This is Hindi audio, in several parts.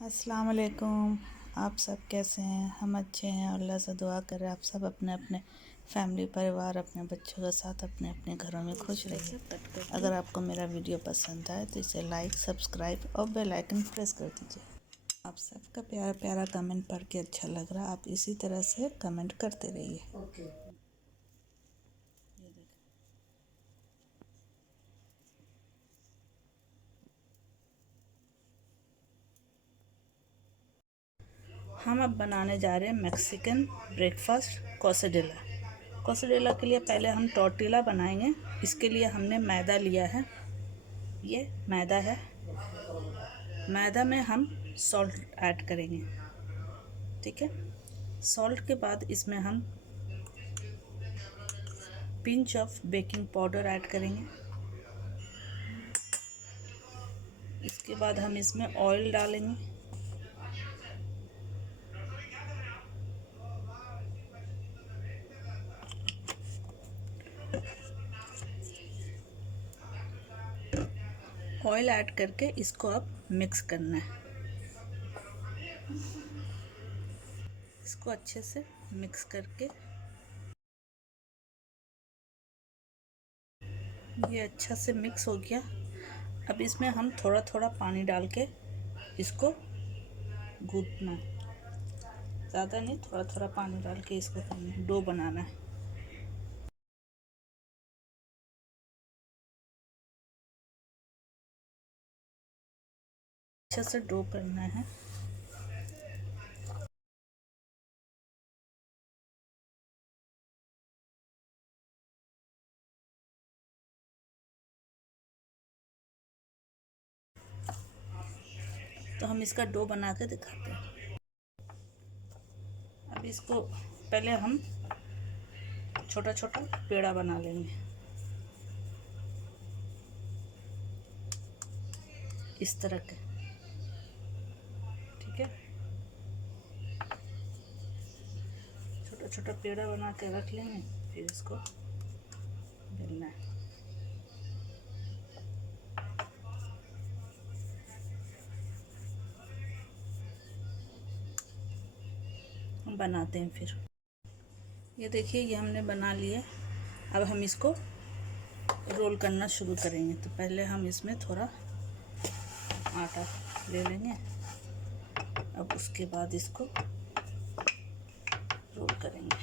अस्सलाम वालेकुम। आप सब कैसे हैं? हम अच्छे हैं। अल्लाह से दुआ करें आप सब अपने अपने फैमिली परिवार अपने बच्चों के साथ अपने अपने घरों में खुश रहिए। अगर आपको मेरा वीडियो पसंद आए तो इसे लाइक सब्सक्राइब और बेल आइकन प्रेस कर दीजिए। आप सबका प्यारा प्यारा कमेंट पढ़ के अच्छा लग रहा। आप इसी तरह से कमेंट करते रहिए। ये देखिए, हम अब बनाने जा रहे हैं मैक्सिकन ब्रेकफास्ट कोसेडेला। कोसेडेला के लिए पहले हम टॉर्टिला बनाएंगे। इसके लिए हमने मैदा लिया है। ये मैदा है। मैदा में हम सॉल्ट ऐड करेंगे। ठीक है। सॉल्ट के बाद इसमें हम pinch of baking powder add करेंगे। इसके बाद हम इसमें ऑयल डालेंगे। ऑयल ऐड करके इसको अब मिक्स करना है। इसको अच्छे से मिक्स करके ये अच्छा से मिक्स हो गया। अब इसमें हम थोड़ा थोड़ा पानी डाल के इसको गूंथना है। ज़्यादा नहीं, थोड़ा थोड़ा पानी डाल के इसको करना है, डो बनाना है। अच्छे से डो करना है। तो हम इसका डो बना के दिखाते हैं। अब इसको पहले हम छोटा छोटा पेड़ा बना लेंगे इस तरह के। ठीक है। छोटा छोटा पेड़ा बना के रख लेंगे, फिर इसको बेलना है। हम बनाते हैं फिर। ये देखिए, ये हमने बना लिए। अब हम इसको रोल करना शुरू करेंगे। तो पहले हम इसमें थोड़ा आटा ले लेंगे। अब उसके बाद इसको रोल करेंगे।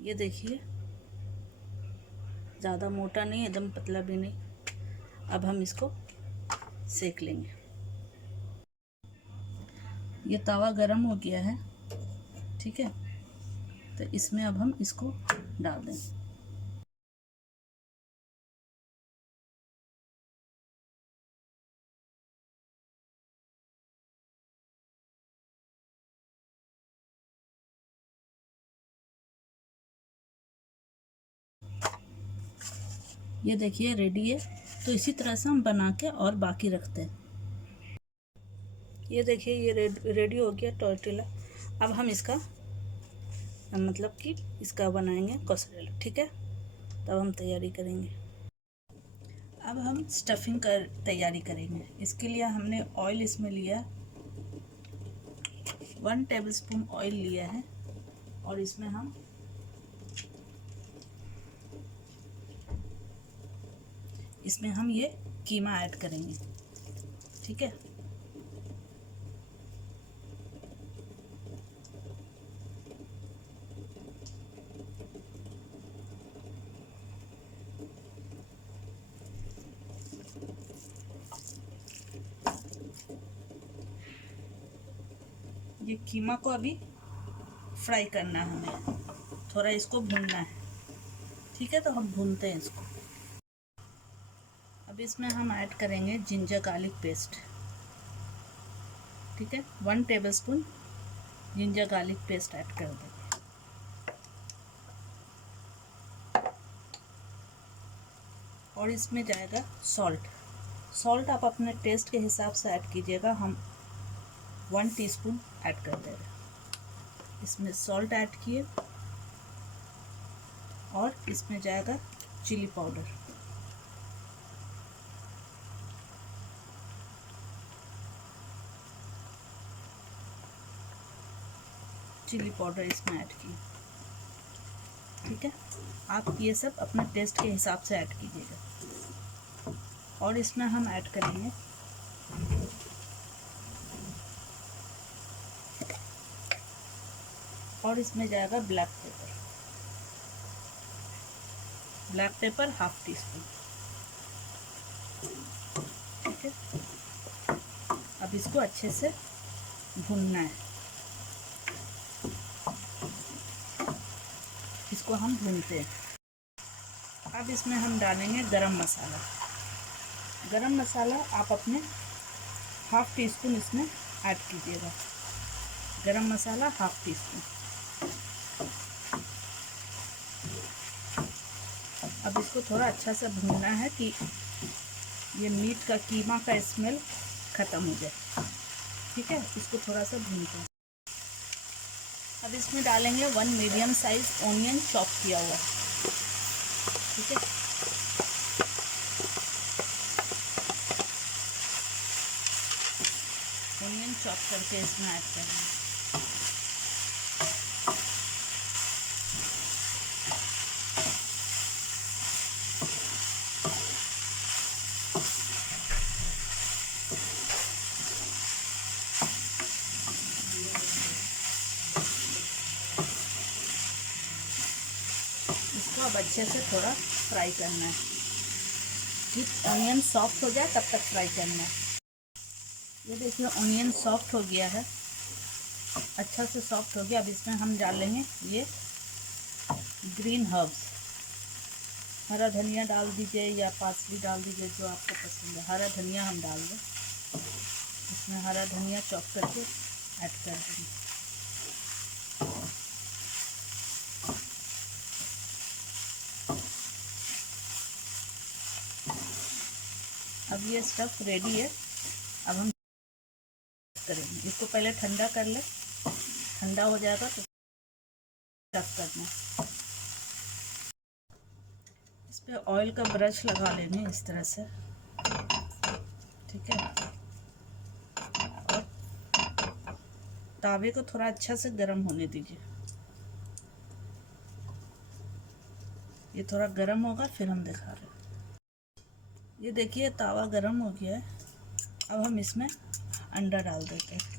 ये देखिए, ज़्यादा मोटा नहीं, एकदम पतला भी नहीं। अब हम इसको सेक लेंगे। ये तवा गरम हो गया है। ठीक है। तो इसमें अब हम इसको डाल देंगे। ये देखिए रेडी है। तो इसी तरह से हम बना के और बाकी रखते हैं। ये देखिए, ये रेडी हो गया टॉर्टिला। अब हम इसका मतलब कि इसका बनाएंगे कोसरेला। ठीक है। तब हम तैयारी करेंगे। अब हम स्टफिंग कर तैयारी करेंगे। इसके लिए हमने ऑयल इसमें लिया, 1 टेबलस्पून ऑयल लिया है। और इसमें हम ये कीमा ऐड करेंगे। ठीक है। ये कीमा को अभी फ्राई करना है हमें, थोड़ा इसको भूनना है। ठीक है। तो हम भूनते हैं इसको। अब इसमें हम ऐड करेंगे जिंजर गार्लिक पेस्ट। ठीक है। 1 tablespoon ginger garlic paste add कर देंगे। और इसमें जाएगा सॉल्ट। सॉल्ट आप अपने टेस्ट के हिसाब से ऐड कीजिएगा। हम 1 टीस्पून ऐड कर दे रहे हैं। इसमें सॉल्ट ऐड किए और इसमें जाएगा चिली पाउडर। चिली पाउडर इसमें ऐड किए। ठीक है, आप ये सब अपने टेस्ट के हिसाब से ऐड कीजिएगा। और इसमें हम ऐड करेंगे और इसमें जाएगा black pepper. Black pepper 1/2 teaspoon. ठीक है, अब इसको अच्छे से भूनना है। इसको हम भूनते हैं। अब इसमें हम डालेंगे गरम मसाला। गरम मसाला आप अपने 1/2 टीस्पून इसमें ऐड कीजिएगा। गरम मसाला 1/2 टीस्पून। अब इसको थोड़ा अच्छा से भूनना है कि ये मीट का कीमा का स्मेल ख़त्म हो जाए। ठीक है, इसको थोड़ा सा भूनते हैं। अब इसमें डालेंगे 1 मीडियम साइज ऑनियन चॉप किया हुआ। ठीक है, ऑनियन चॉप करके इसमें ऐड करेंगे। इसको अब अच्छे से थोड़ा फ्राई करना है कि ऑनियन सॉफ्ट हो जाए, तब तक फ्राई करना है। ये देखिए ऑनियन सॉफ्ट हो गया है, अच्छा से सॉफ्ट हो गया। अब इसमें हम डालेंगे ये ग्रीन हर्ब्स। हरा धनिया डाल दीजिए या पार्सली डाल दीजिए, जो आपको पसंद है। हरा धनिया हम डाल दें, इसमें हरा धनिया चॉप करके ऐड कर देंगे। अब ये स्टफ़ रेडी है। अब हम करेंगे इसको, पहले ठंडा कर ले। ठंडा हो जाएगा तो स्टफ़ करना। इस पर ऑयल का ब्रश लगा लेंगे इस तरह से। ठीक है, और तावे को थोड़ा अच्छा से गर्म होने दीजिए। ये थोड़ा गर्म होगा फिर हम दिखा रहे हैं। ये देखिए तावा गर्म हो गया है। अब हम इसमें अंडा डाल देते हैं।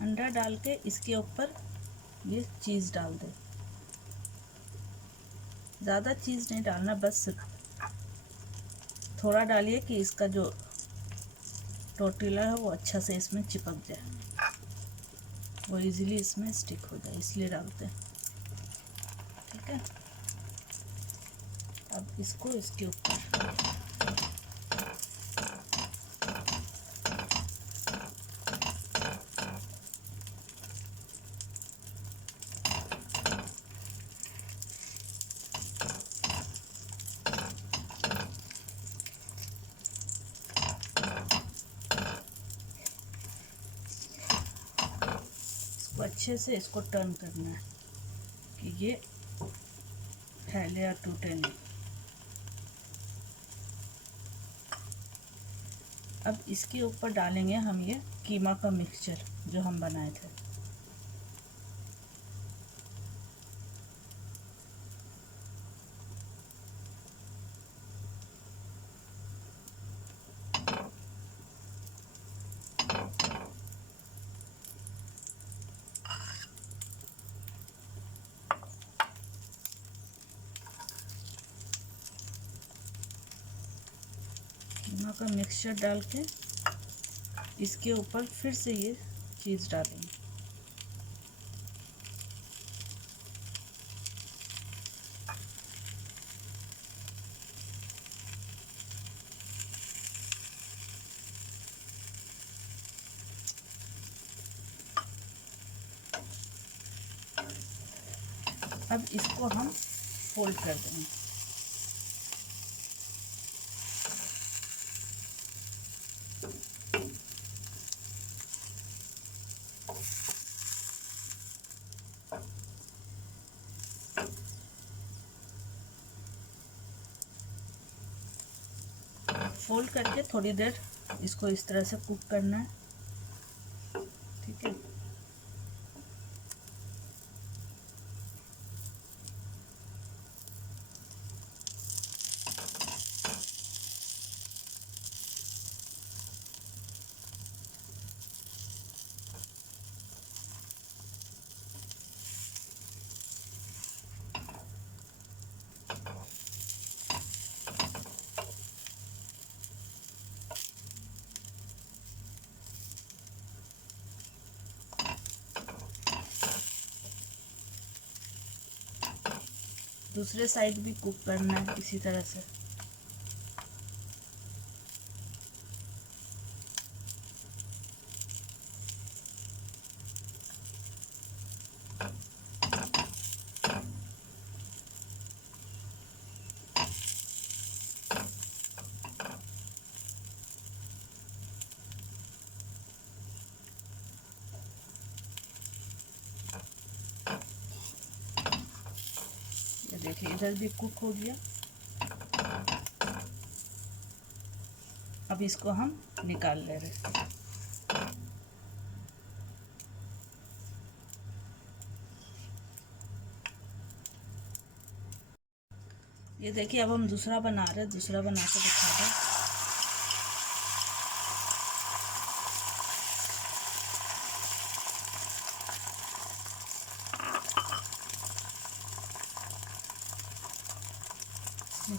अंडा डाल के इसके ऊपर ये चीज़ डाल दें। ज़्यादा चीज़ नहीं डालना, बस थोड़ा डालिए कि इसका जो टोर्टिला है वो अच्छा से इसमें चिपक जाए, वो इजीली इसमें स्टिक हो जाए, इसलिए डालते हैं। ठीक है, अब इसको इसके ऊपर अच्छे से इसको टर्न करना है कि ये फैले या टूटे नहीं। अब इसके ऊपर डालेंगे हम ये कीमा का मिक्सचर जो हम बनाए थे। कीमा का मिक्सचर डाल के इसके ऊपर फिर से ये चीज़ डालेंगे। अब इसको हम फोल्ड कर देंगे। फोल्ड करके थोड़ी देर इसको इस तरह से कुक करना है, ठीक है। दूसरे साइड भी कुक करना है इसी तरह से। ये देखिए इधर भी कुक हो गया। अब इसको हम निकाल ले रहे हैं। ये देखिए अब हम दूसरा बना रहे हैं, दूसरा बना के दिखा रहे हैं।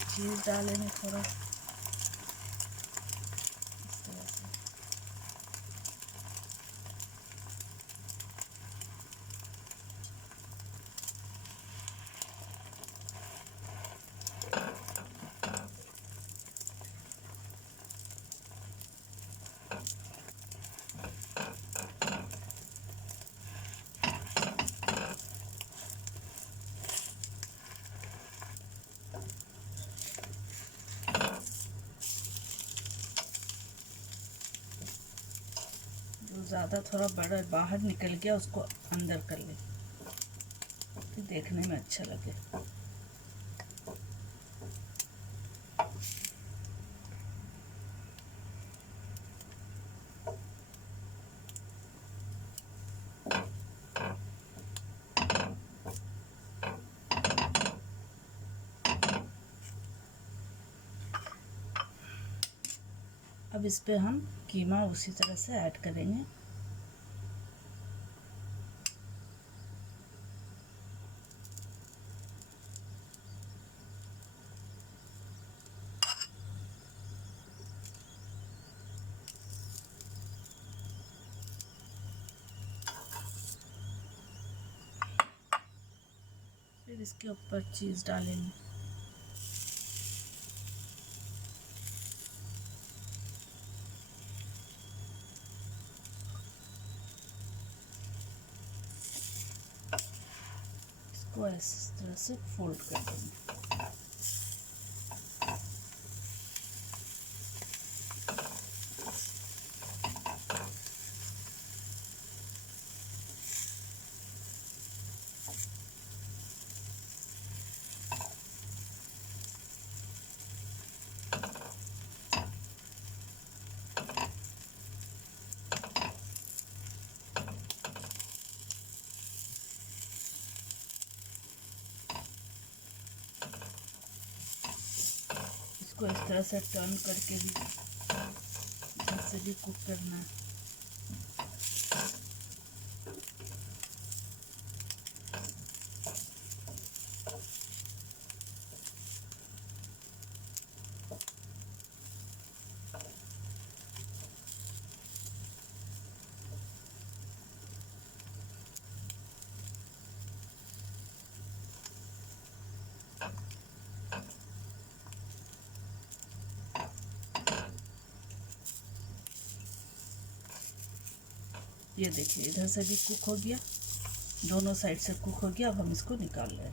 चीज़ डालेंगे थोड़ा इस तरह से। ज़्यादा थोड़ा बड़ा बाहर निकल गया उसको अंदर कर ले, तो देखने में अच्छा लगे। अब इस पे हम कीमा उसी तरह से ऐड करेंगे। फिर इसके ऊपर चीज़ डालेंगे। इसको इस तरह से फोल्ड कर देंगे। इसको इस तरह से टर्न करके भी इधर से भी कुक करना है। ये देखिए इधर से भी कुक हो गया। दोनों साइड से कुक हो गया। अब हम इसको निकाल लेंगे।